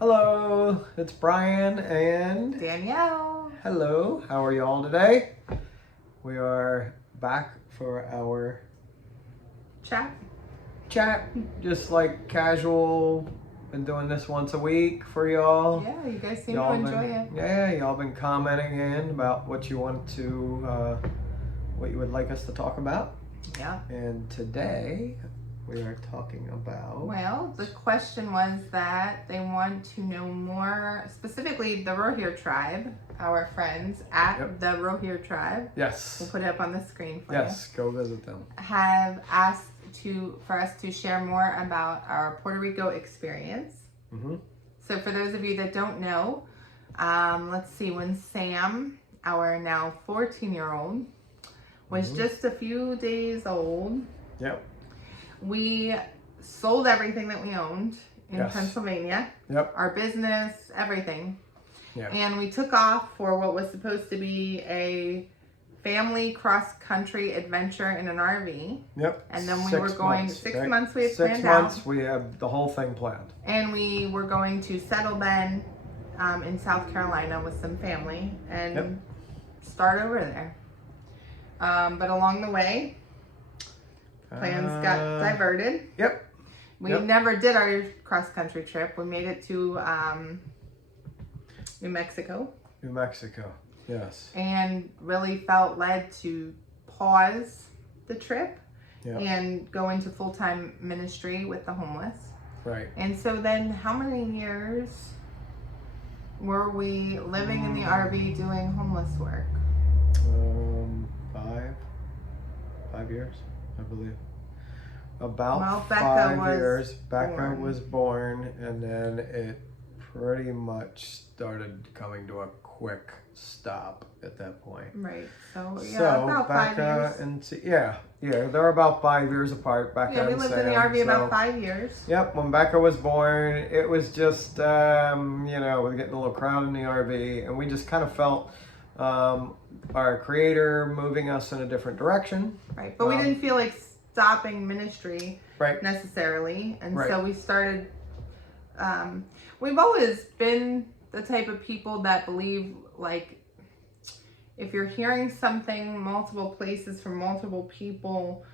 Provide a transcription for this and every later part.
Hello, it's Brian and Danielle. hello, how are y'all today? We are back for our Chat. just like casual. Been doing this once a week for y'all. Yeah, you guys seem Y'all to enjoy been, it. Yeah, y'all been commenting in about what you want to, what you would like us to talk about. Yeah. And today we are talking about. Well, the question was that they want to know more, specifically the Rohir tribe, our friends at the Rohir tribe. Yes. We'll put it up on the screen for you. Yes, go visit them. Have asked for us to share more about our Puerto Rico experience. Mm-hmm. So for those of you that don't know, let's see, when Sam, our now 14-year-old, was just a few days old. Yep. We sold everything that we owned in Pennsylvania. Yep. Our business, everything. Yeah. And we took off for what was supposed to be a family cross-country adventure in an RV. Yep. And then we were going, 6 months we had 6 planned months, out. we had the whole thing planned. And we were going to settle then in South Carolina with some family and start over there. But along the way, plans got diverted. Yep. We never did our cross-country trip. We made it to New Mexico. New Mexico, yes. And really felt led to pause the trip and go into full-time ministry with the homeless. Right. And so then how many years were we living in the RV doing homeless work? 5 years, I believe. About Becca 5 years. Becca born. was born, and then it pretty much started coming to a quick stop at that point. Right. So about 5 years. And they're about 5 years apart. Becca Yeah, we and lived Sam, in the RV about 5 years. Yep, when Becca was born, it was just, we were getting a little crowded in the RV, and we just kind of felt our Creator moving us in a different direction. Right, but we didn't feel like stopping ministry necessarily, and so we started, we've always been the type of people that believe, like, if you're hearing something multiple places from multiple people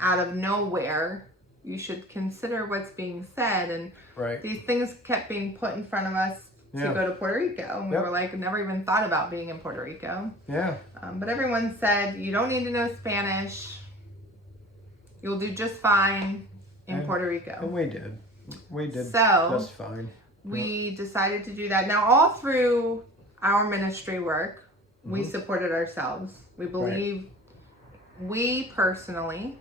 out of nowhere, you should consider what's being said. And these things kept being put in front of us to go to Puerto Rico. And we were like, never even thought about being in Puerto Rico. Yeah. But everyone said, you don't need to know Spanish. You'll do just fine in Puerto Rico. And we did. We did so just fine. We decided to do that. Now, all through our ministry work, we supported ourselves. We believe, we personally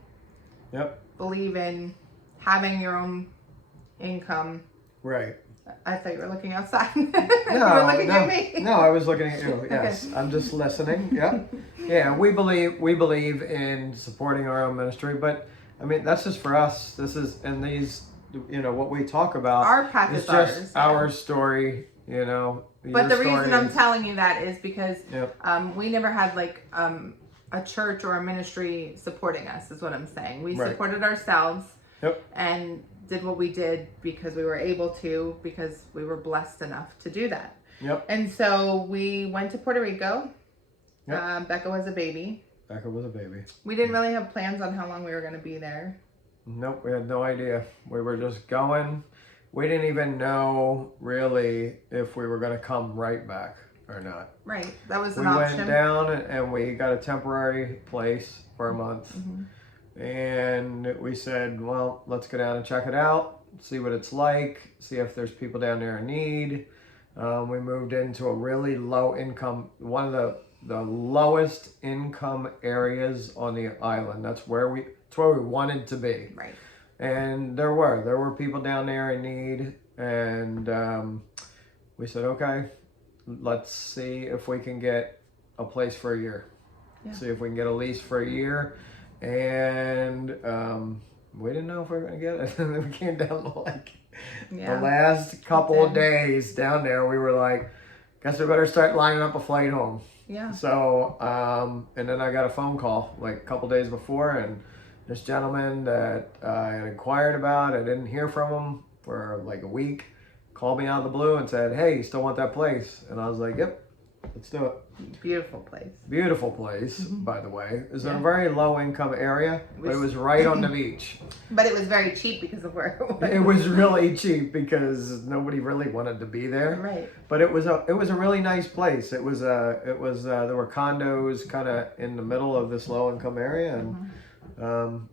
believe in having your own income. Right. I thought you were looking outside. No, you were looking at me. No, I was looking at you. Yes, Okay. I'm just listening. Yeah. We believe in supporting our own ministry, but I mean that's just for us. This is what we talk about. Our path is just ours, our story. But the reason I'm telling you that is because we never had like a church or a ministry supporting us. Is what I'm saying. We supported ourselves. And did what we did because we were able to, because we were blessed enough to do that. And so we went to Puerto Rico. Becca was a baby. We didn't really have plans on how long we were going to be there. Nope, we had no idea. We were just going. We didn't even know really if we were going to come right back or not. Right, that was an option. We went down and we got a temporary place for a month. And we said, well, let's go down and check it out, see what it's like, see if there's people down there in need. We moved into a really low income, one of the lowest income areas on the island. That's where we wanted to be. Right. And there were people down there in need. And we said, okay, let's see if we can get a place for a year. See if we can get a lease for a year. And we didn't know if we were going to get it. And then we came down to the last couple of days down there. We were like, guess we better start lining up a flight home. Yeah. So, and then I got a phone call like a couple days before, and this gentleman that I had inquired about, I didn't hear from him for like a week, called me out of the blue and said, "Hey, you still want that place?" And I was like, "Yep, let's do it." Beautiful place. Beautiful place, by the way. It was in a very low income area, but it was right on the beach. But it was very cheap because of where it was. It was really cheap because nobody really wanted to be there. Right. But it was a really nice place. There were condos kind of in the middle of this low income area, and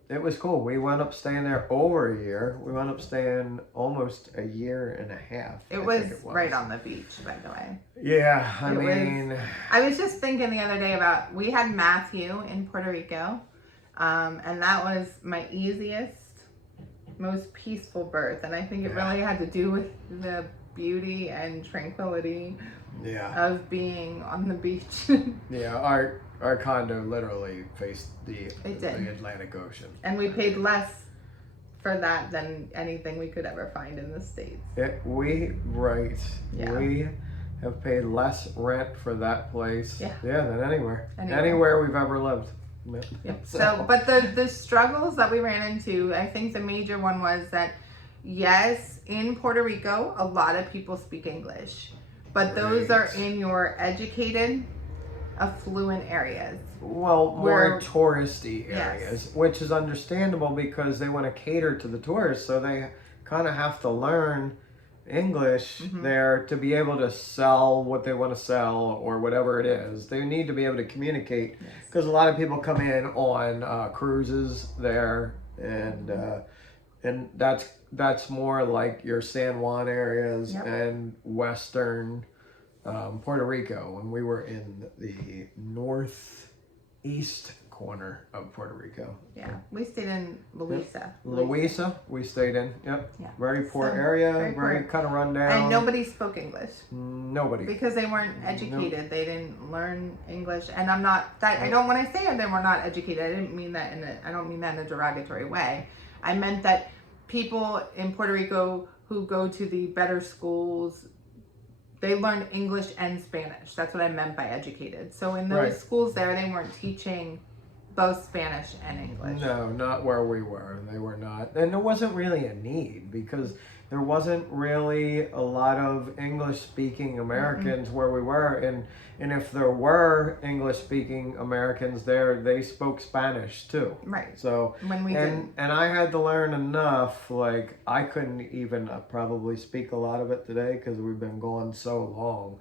it was cool. We wound up staying there over a year. We wound up staying almost a year and a half. It was right on the beach, by the way. Yeah, I was just thinking the other day about, we had Matthew in Puerto Rico, and that was my easiest, most peaceful birth. And I think it really had to do with the beauty and tranquility of being on the beach. Yeah, our condo literally faced the Atlantic Ocean. And we paid less for that than anything we could ever find in the States. We have paid less rent for that place than anywhere we've ever lived. So, but the struggles that we ran into, I think the major one was that, yes, in Puerto Rico, a lot of people speak English, but those are in your educated, affluent areas. Well, more touristy areas, which is understandable because they want to cater to the tourists, so they kind of have to learn English there to be able to sell what they want to sell or whatever it is. They need to be able to communicate because a lot of people come in on cruises there, and that's more like your San Juan areas and western Puerto Rico. When we were in the northeast corner of Puerto Rico. Yeah, we stayed in Louisa. Louisa, we stayed in. Yep. Yeah. Very poor area, very kind of run down. And nobody spoke English. Nobody. Because they weren't educated. Nope. They didn't learn English. And I'm not that I don't when I say they were not educated, I didn't mean that I don't mean that in a derogatory way. I meant that people in Puerto Rico who go to the better schools, they learn English and Spanish. That's what I meant by educated. So in those schools there, they weren't teaching both Spanish and English. No, not where we were. They were not. And there wasn't really a need because there wasn't really a lot of English-speaking Americans where we were. And if there were English-speaking Americans there, they spoke Spanish too. Right. So when we didn't. And I had to learn enough. Like I couldn't even probably speak a lot of it today because we've been gone so long.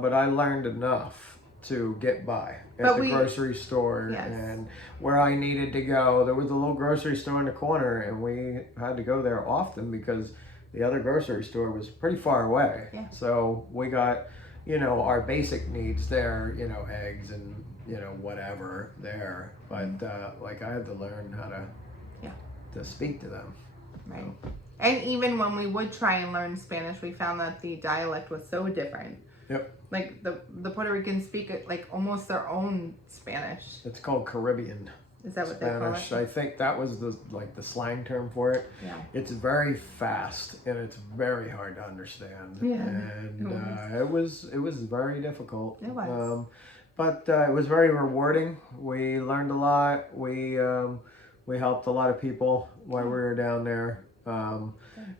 But I learned enough to get by at the grocery store and where I needed to go. There was a little grocery store in the corner and we had to go there often because the other grocery store was pretty far away. Yeah. So we got, our basic needs there, eggs and, whatever there. But like I had to learn how to speak to them. Right. So. And even when we would try and learn Spanish, we found that the dialect was so different. Yep. Like the Puerto Ricans speak like almost their own Spanish. It's called Caribbean. Is that what Spanish? They call it? I think that was the slang term for it. Yeah. It's very fast and it's very hard to understand. Yeah. And it was very difficult. It was. But it was very rewarding. We learned a lot. We helped a lot of people while we were down there.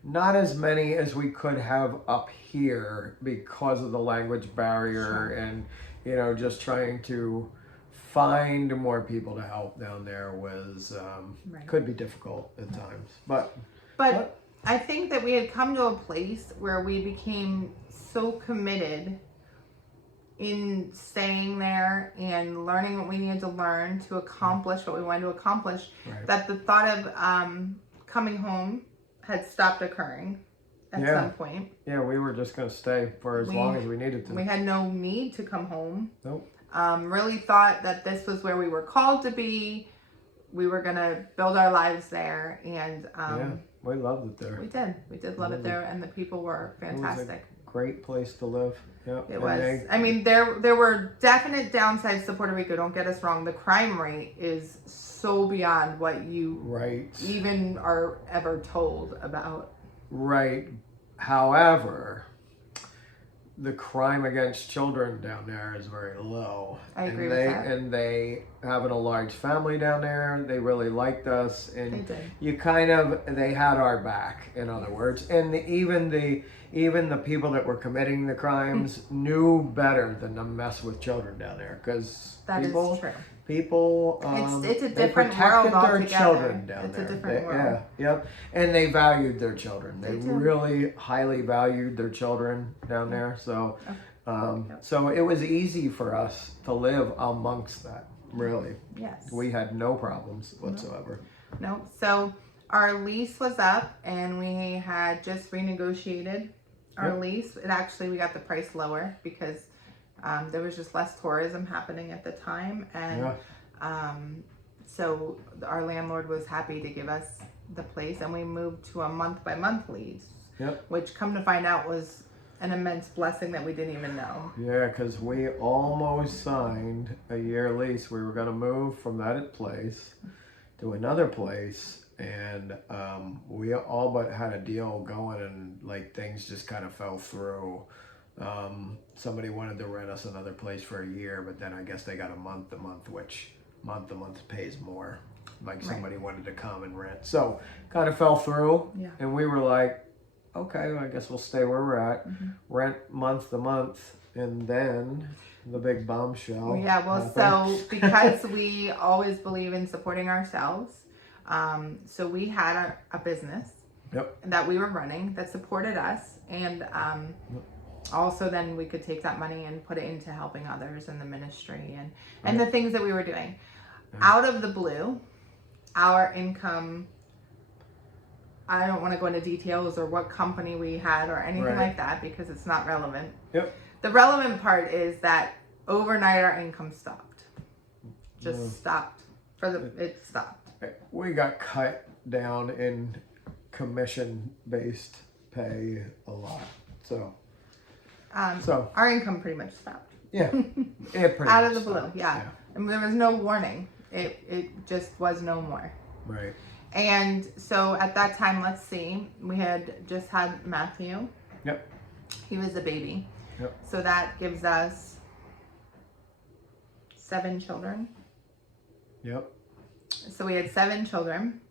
Not as many as we could have up here because of the language barrier and just trying to find more people to help down there was could be difficult at times. But I think that we had come to a place where we became so committed in staying there and learning what we needed to learn to accomplish what we wanted to accomplish that the thought of coming home had stopped occurring at some point. Yeah, we were just going to stay for as long as we needed to. We had no need to come home. Nope. Really thought that this was where we were called to be. We were going to build our lives there. And we loved it there. We did love it there. And the people were fantastic. It was a great place to live. Yep. It was. I mean, there were definite downsides to Puerto Rico. Don't get us wrong. The crime rate is so beyond what you even are ever told about. Right. However, the crime against children down there is very low. I agree with that. And they having a large family down there, they really liked us, and they did. they had our back. In other words, and even even the people that were committing the crimes knew better than to mess with children down there, because people, is true. People, it's a they different protected world their altogether. children down it's there. A different world. Yeah, yep, and they valued their children. They do. really highly valued their children down there. So, so it was easy for us to live amongst that. Really, yes, we had no problems whatsoever. No. So our lease was up, and we had just renegotiated our lease. And actually, we got the price lower because there was just less tourism happening at the time, and so our landlord was happy to give us the place, and we moved to a month-by-month lease. Which, come to find out, was an immense blessing that we didn't even know. Yeah, because we almost signed a year lease. We were going to move from that place to another place, and we all but had a deal going, and like things just kind of fell through. Somebody wanted to rent us another place for a year, but then I guess they got a month-to-month, which month-to-month pays more. Like somebody wanted to come and rent, so kind of fell through. And we were like, okay, I guess we'll stay where we're at. Rent month to month, and then the big bombshell. Yeah, well, happened. so because we always believe in supporting ourselves, so we had a business that we were running that supported us, and also then we could take that money and put it into helping others in the ministry and the things that we were doing. Out of the blue, our income, I don't want to go into details or what company we had or anything like that, because it's not relevant. The relevant part is that overnight our income stopped. Just stopped. It stopped. We got cut down in commission-based pay a lot. So our income pretty much stopped. It pretty out much of the blue. stopped. And there was no warning. It just was no more. Right. And so at that time, let's see, we had just had Matthew. He was a baby. So that gives us 7 children. So we had 7 children.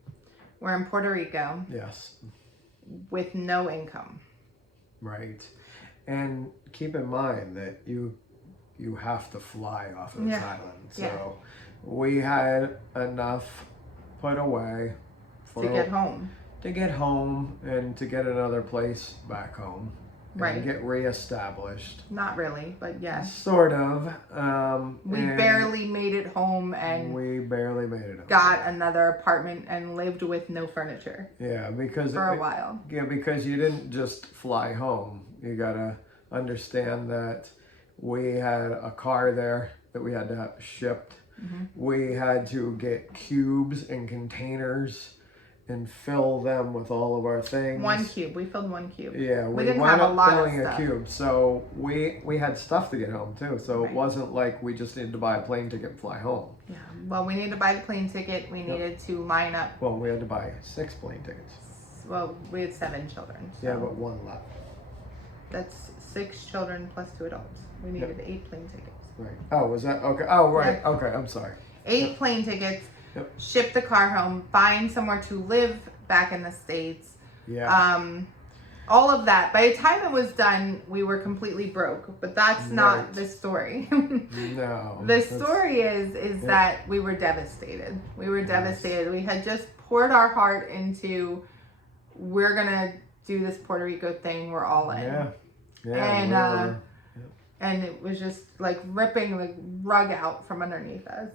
We're in Puerto Rico. Yes. With no income. Right. And keep in mind that you have to fly off of this island. So we had enough put away to get home. To get home and to get another place back home. And get reestablished. Not really, but yes. Sort of. We barely made it home, and we barely made it home. Got another apartment and lived with no furniture. Yeah, because for a while. Yeah, because you didn't just fly home. You gotta understand that we had a car there that we had to have shipped. We had to get cubes and containers and fill them with all of our things. 1 cube. We filled 1 cube. Yeah, we didn't have a lot of stuff. A cube. So we had stuff to get home too. So it wasn't like we just needed to buy a plane ticket and fly home. Yeah. Well, we needed to buy the plane ticket. We needed to line up. Well, we had to buy 6 plane tickets. Well, we had 7 children. So yeah, but 1 left. That's 6 children plus 2 adults. We needed 8 plane tickets. Right. Oh, was that okay? Oh, right. Okay, I'm sorry. 8 plane tickets. Ship the car home, find somewhere to live back in the States. All of that. By the time it was done, we were completely broke. But that's not the story. No. The story is that we were devastated. We were devastated. We had just poured our heart into, we're gonna do this Puerto Rico thing. We're all in. And it was just like ripping the rug out from underneath us.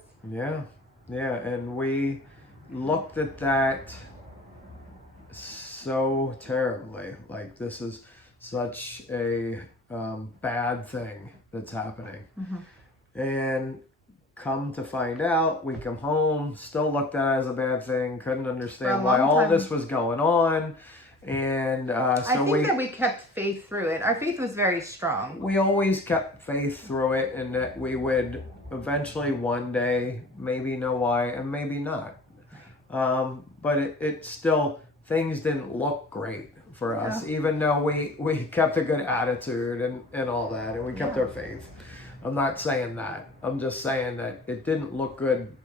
Yeah, and we looked at that so terribly. Like, this is such a bad thing that's happening. And come to find out, we come home, still looked at it as a bad thing, couldn't understand why all this was going on. And so I think that we kept faith through it. Our faith was very strong. We always kept faith through it, and that we would eventually one day maybe know why and maybe not. But it still, things didn't look great for us, even though we kept a good attitude and all that, and we kept our faith. I'm not saying that. I'm just saying that it didn't look good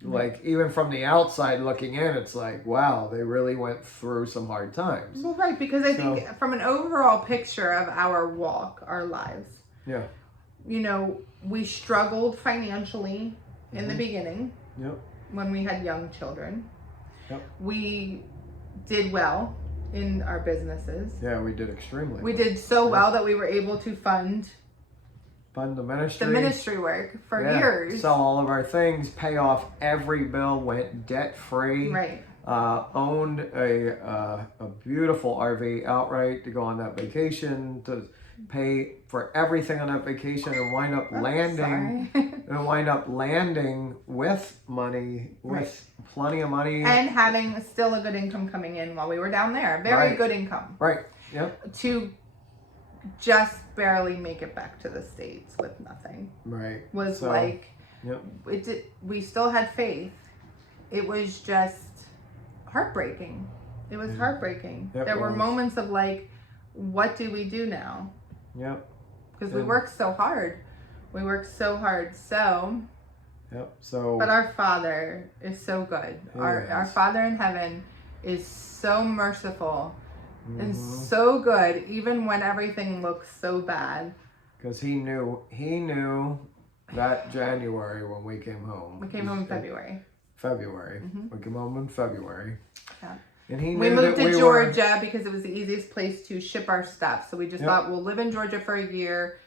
Like, even from the outside looking in, it's like, wow, they really went through some hard times. Well, right, because I think from an overall picture of our walk, our lives, you know, we struggled financially in the beginning when we had young children. We did well in our businesses. Yeah, we did extremely well. We did so well that we were able to fund the ministry. The ministry work for years. Sell all of our things, pay off every bill, went debt free. Right. Owned a beautiful RV outright to go on that vacation, to pay for everything on that vacation, and wind up landing with money, with plenty of money, and having still a good income coming in while we were down there. Very good income. Right. Yep. To just barely make it back to the States with nothing. Right. Was like, we still had faith. It was just heartbreaking. It was heartbreaking. There were moments of like, what do we do now? Yep. Because we worked so hard. So. Yep. So. But our Father is so good. Our Father in heaven is so merciful. And so good, even when everything looks so bad. Because he knew that January when we came home. We came home in February. We came home in February. Yeah. And he knew we moved to Georgia because it was the easiest place to ship our stuff. So we just thought we'll live in Georgia for a year.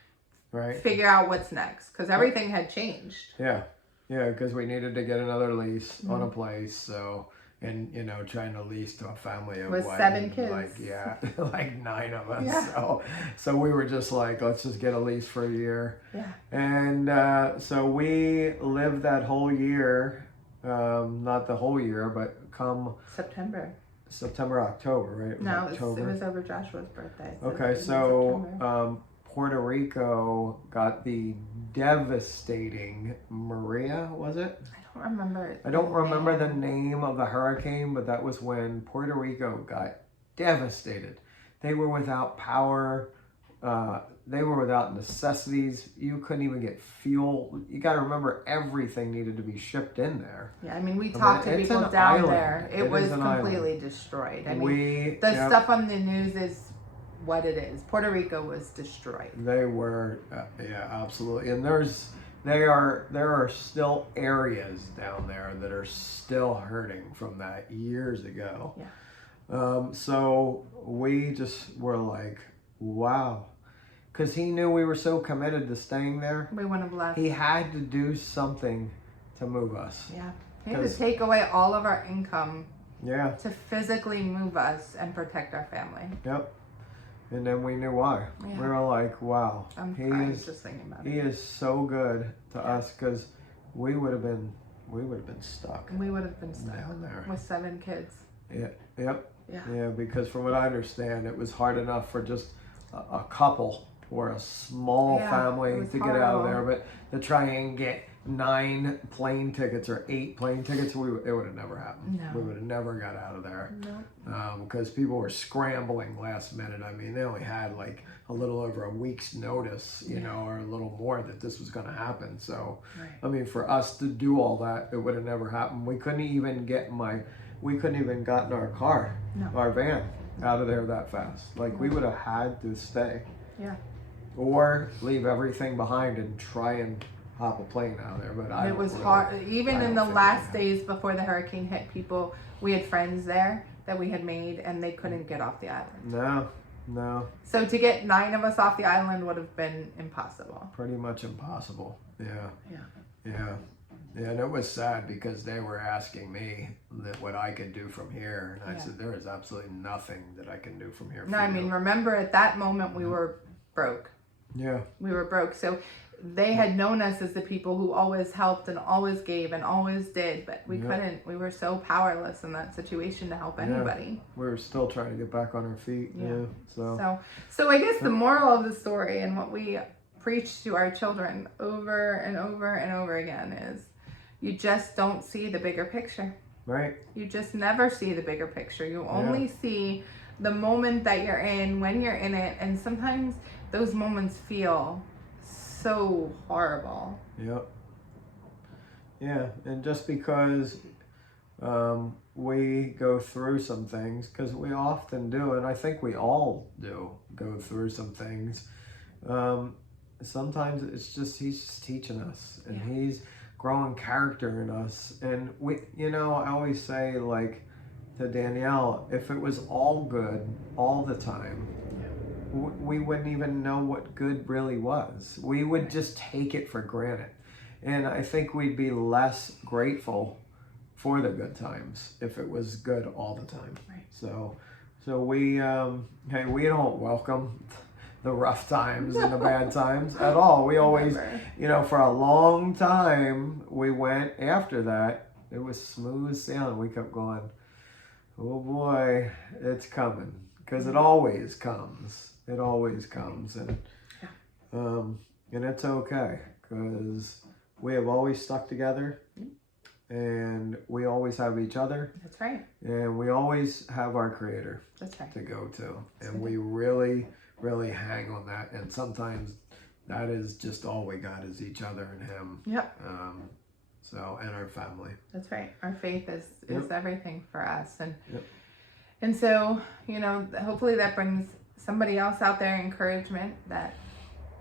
Right. Figure out what's next. Because everything had changed. Yeah. Yeah, because we needed to get another lease on a place. So... And, you know, trying to lease to a family of with 7 kids. Like 9 of us. Yeah. So we were just like, let's just get a lease for a year. Yeah. And so we lived that whole year, not the whole year, but come September, October, right? It was over Joshua's birthday. Okay, so Puerto Rico got the devastating Maria, was it? I don't remember the name of the hurricane, but that was when Puerto Rico got devastated. They were without power. They were without necessities. You couldn't even get fuel. You got to remember, everything needed to be shipped in there. Yeah, I mean, we talked to people down there. It was completely destroyed. I mean, the stuff on the news is what it is. Puerto Rico was destroyed. They were, absolutely. And there are still areas down there that are still hurting from that years ago. Yeah. So we just were like, wow. Because he knew we were so committed to staying there. We wouldn't have left. He had to do something to move us. Yeah. He had to take away all of our income. Yeah. To physically move us and protect our family. Yep. And then we knew why. Yeah. We were like, wow. I'm crying just thinking about it. He is so good to us, because we would have been stuck. We would have been stuck down there with 7 kids. Yeah. Yep. Yeah. Yeah, because from what I understand, it was hard enough for just a couple or a small family to get out of there, but to try and get 9 plane tickets or 8 plane tickets, it would have never happened. No. We would have never got out of there. No. Because people were scrambling last minute. I mean, they only had like a little over a week's notice, you know, or a little more, that this was going to happen. So, I mean, for us to do all that, it would have never happened. We couldn't even gotten our car, our van, out of there that fast. Like, we would have had to stay. Yeah. Or leave everything behind and try and hop a plane out of there. But it was hard. Even in the last days before the hurricane hit, we had friends there that we had made, and they couldn't get off the island. No. So to get 9 of us off the island would have been impossible. Pretty much impossible. Yeah. And it was sad, because they were asking me what I could do from here, and I said, there is absolutely nothing that I can do from here. No, I mean, remember at that moment we were broke. Yeah. We were broke. So they had known us as the people who always helped and always gave and always did, but we couldn't. We were so powerless in that situation to help anybody. We were still trying to get back on our feet. Yeah. So I guess the moral of the story, and what we preach to our children over and over and over again, is you just don't see the bigger picture. Right. You just never see the bigger picture. You only see the moment that you're in, when you're in it, and sometimes those moments feel so horrible. Yep. Yeah, and just because we go through some things, because we often do, and I think we all do go through some things. Sometimes it's just he's just teaching us, and he's growing character in us. And we, I always say, like, to Danielle, if it was all good all the time, we wouldn't even know what good really was. We would just take it for granted. And I think we'd be less grateful for the good times if it was good all the time. Right. So we, hey, we don't welcome the rough times and the bad times at all. We always, for a long time, we went after that. It was smooth sailing. We kept going, oh boy, it's coming. Because it always comes. It always comes. And it's okay. Because we have always stuck together. And we always have each other. That's right. And we always have our Creator. That's right. To go to. And we really hang on that. And sometimes that is just all we got is each other and Him. Yep. And our family. That's right. Our faith is everything for us. And so, hopefully that brings somebody else out there encouragement that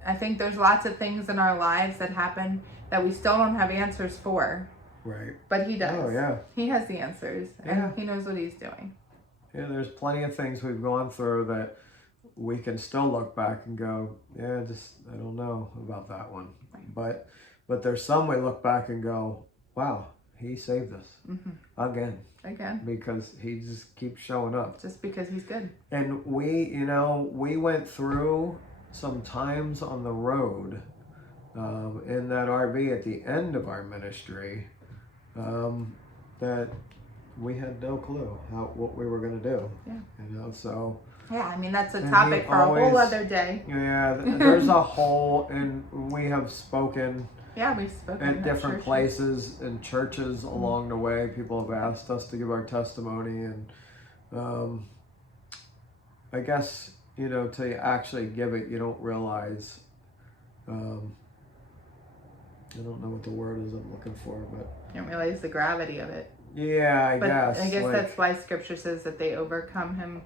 I think there's lots of things in our lives that happen that we still don't have answers for. Right. But He does. Oh, yeah. He has the answers. And He knows what He's doing. Yeah, there's plenty of things we've gone through that we can still look back and go, I don't know about that one. Right. But there's some we look back and go, wow, He saved us again. Because He just keeps showing up. Just because He's good. And we went through some times on the road in that RV at the end of our ministry that we had no clue what we were going to do. Yeah. So. Yeah, I mean, that's a topic for a whole other day. Yeah, there's a whole, and we have spoken. Yeah, we've spoken at different places and churches along the way. People have asked us to give our testimony, and I guess, till you actually give it, you don't realize, I don't know what the word is I'm looking for, but... You don't realize the gravity of it. Yeah, I guess. I guess that's why Scripture says that they overcome Him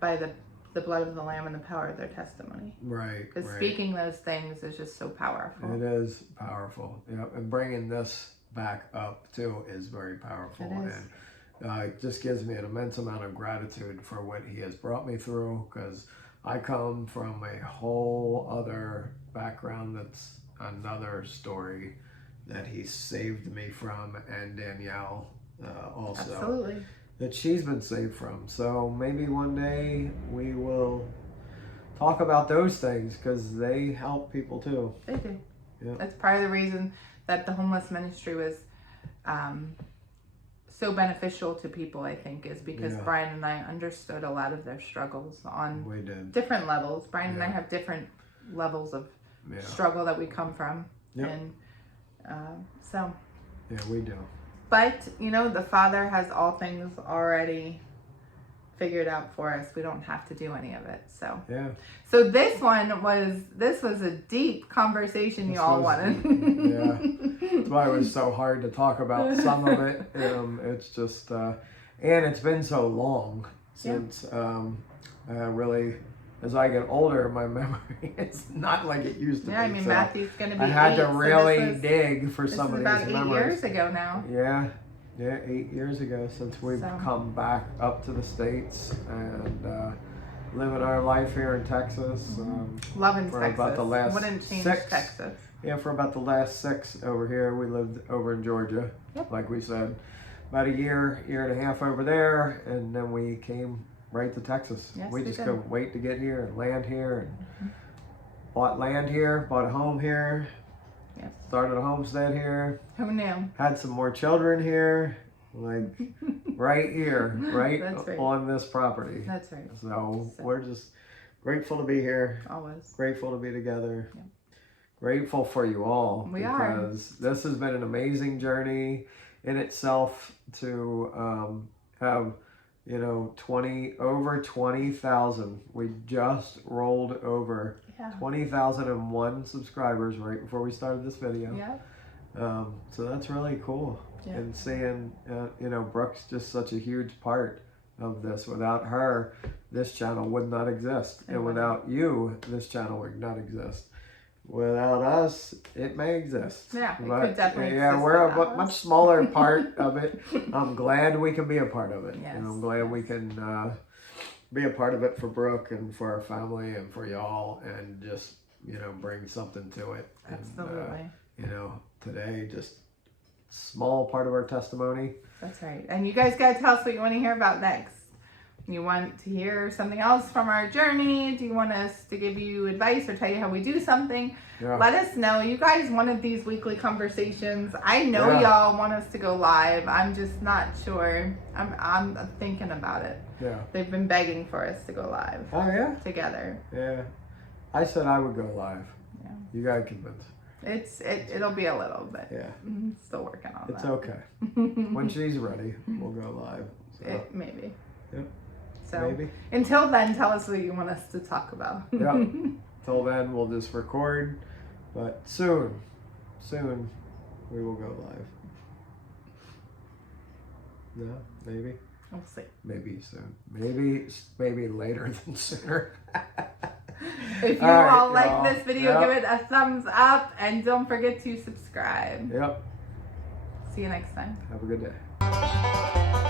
by the blood of the Lamb and the power of their testimony. Right. Because speaking those things is just so powerful. It is powerful. And bringing this back up too is very powerful. It is. And it just gives me an immense amount of gratitude for what He has brought me through, because I come from a whole other background that's another story that He saved me from, and Danielle also. Absolutely. That she's been saved from. So maybe one day we will talk about those things, because they help people too. They do. Yeah. That's part of the reason that the homeless ministry was so beneficial to people, I think, is because Brian and I understood a lot of their struggles on different levels. Brian and I have different levels of struggle that we come from. And so. Yeah, we do. But, the Father has all things already figured out for us. We don't have to do any of it. So So this was a deep conversation y'all wanted. That's why it was so hard to talk about some of it. It's just, and it's been so long since really, as I get older, my memory is not like it used to be. I mean, so Matthew's going to be 8. I had to really dig for some of these memories. About 8 years ago now. Yeah, 8 years ago since we've come back up to the States and living our life here in Texas. Loving Texas. About the last Wouldn't change 6. Texas. Yeah, for about the last 6 over here. We lived over in Georgia, like we said. About a year and a half over there, and then we came right to Texas. Yes, we just couldn't wait to get here and land here, and bought land here, bought a home here, started a homestead here. Who knew? Had some more children here, like right here, right on this property. That's right. So we're just grateful to be here. Always. Grateful to be together. Yeah. Grateful for you all. We are. Because this has been an amazing journey in itself to have, over 20,000. We just rolled over 20,001 subscribers right before we started this video. So that's really cool. Yeah. And seeing, you know, Brooke's just such a huge part of this. Without her, this channel would not exist. And without you, this channel would not exist. Without us, it may exist. Yeah, it could definitely yeah, exist. we're a much smaller part of it. I'm glad we can be a part of it. Yes. And I'm glad we can be a part of it for Brooke and for our family and for y'all, and just, you know, bring something to it. Absolutely. And, you know, today, just small part of our testimony. That's right. And you guys got to tell us what you want to hear about next. You want to hear something else from our journey? Do you want us to give you advice or tell you how we do something? Yeah. Let us know. You guys wanted these weekly conversations. I know y'all want us to go live. I'm just not sure. I'm thinking about it. Yeah. They've been begging for us to go live. Oh, yeah? Together. Yeah. I said I would go live. Yeah. You got convinced. It'll be a little, but yeah, still working on it's that. okay. When she's ready, we'll go live. So. Maybe. Yep. So maybe. Until then, tell us what you want us to talk about. Yeah. Till then, we'll just record. But soon, we will go live. No, maybe. We'll see. Maybe soon. Maybe later than sooner. If you all like this video, give it a thumbs up and don't forget to subscribe. Yep. See you next time. Have a good day.